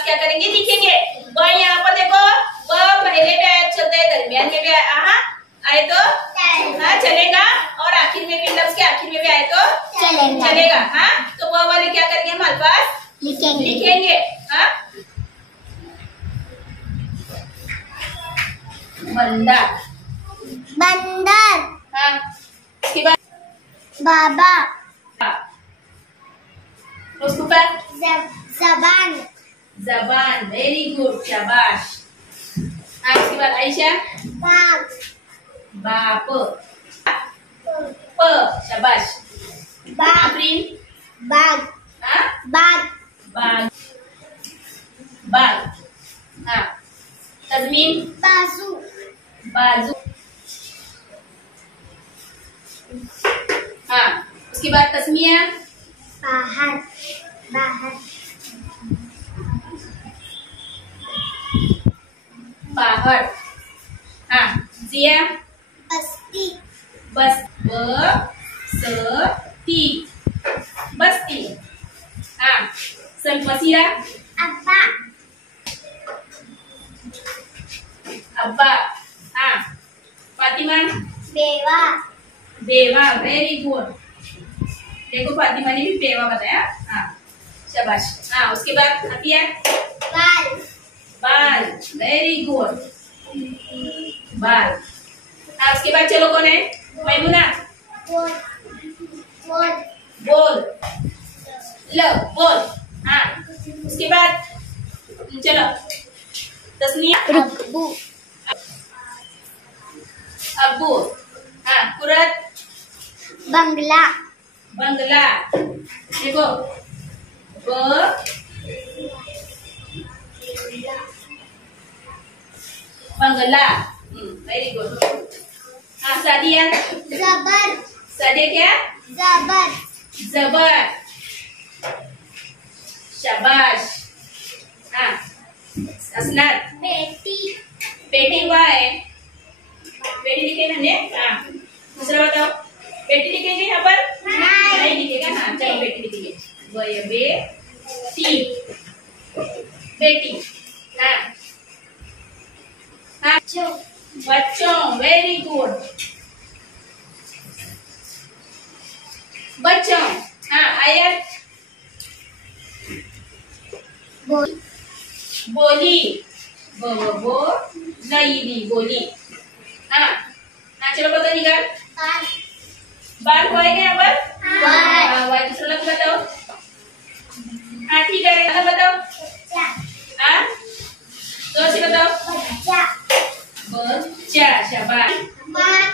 पास क्या करेंगे, लिखेंगे। ब यहाँ पर देखो, ब पहले भी आया चलता है, दरमियान में भी आए तो हाँ चलेगा, और आखिर में भी, लफ्ज के आखिर में भी आए तो चलेगा। हाँ, तो ब वाले क्या करेंगे, हम अल्फाज लिखेंगे। हाँ, बंदर, बंदर। हाँ, उसके बाद बाबा। उसके बाद जबान। जबान, वेरी गुड, शाबाश। हाँ, उसके बाद आयशा, बाप। बाप, प, शाबाश। आफरीन, बाग। हाँ, बाग। बाग, बाग। हाँ, तजमीन, बाजू। बाजू। हाँ, उसके बाद तस्मिया, बाहर। बाहर। बाहर। हाँ, जिया, बस्ती। बस, बस्ती, बस्ती। हाँ, वसीला, अब्बा। अब्बा। हाँ, फातिमा, बेवा। बेवा, वेरी गुड। देखो फातिमा ने भी बेवा बताया। हाँ, शाबाश। हाँ, उसके बाद अतिया, बाल। बाल, वेरी गुड, बाल। हाँ, उसके बाद चलो कौन है, मैमुना, बोल। बोल। बोल, लो बोल। हाँ, उसके बाद चलो तस्निया, अब्बू। अब्बू। हाँ, कुरत, बंगला। बंगला। देखो, बंगला, वेरी गुड। हाँ, सादिया, जबर। सादिया क्या, जबर। जबर, शाबाश। हाँ, असनाद, बेटी। बेटी हुआ है, बेटी लिखेगा ने। हाँ, दूसरा बताओ, बेटी लिखेंगे यहाँ पर, नहीं लिखेगा। हाँ, चलो बेटी लिखेंगे, बेटी, बेटी। हाँ, हाँ, बच्चों, वेरी गुड, बच्चों। हाँ, आयत, बोल। बोली, बोली, बोली। हाँ, हाँ, चलो बताओ निकाल, बाल। बाल को आएगा यहाँ पर। बाल। हाँ, वाई दूसरा लफ्ज बताओ। हाँ, ठीक है, अगला बताओ। बच्चा। हाँ, जोर से बताओ, बच्चा। बच्चा, शाबाश। बात।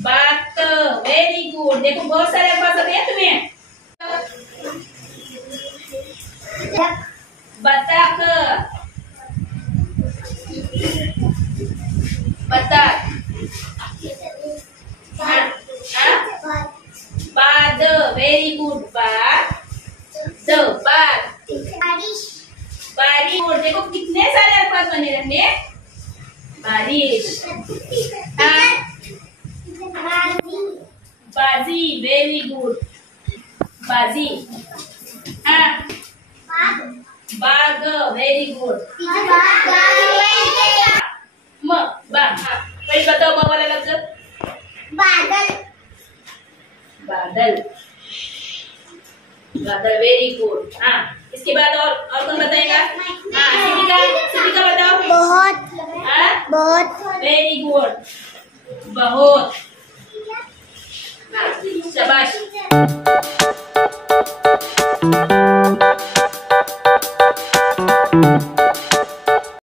बात, वेरी गुड। देखो बहुत सारे अल्फाज आते हैं तुम्हें। बतख, बतख। हाँ, हाँ, बाद, वेरी गुड, बाद, बाद, बारिश। बारिश। देखो कितने सारे अल्फाज बने रहने, बारिश। हाँ, बाजी, वेरी गुड, बाजी। हाँ, बाग, वेरी गुड। हाँ, वही बताओ ब वाला लफ्ज, बादल। बादल, बादल, वेरी गुड। हाँ, इसके बाद और कौन बताएगा। हाँ, सिद्दीका बताओ। बहुत। हाँ, बहुत। वेरी गुड, बहुत। हाँ, शाबाश।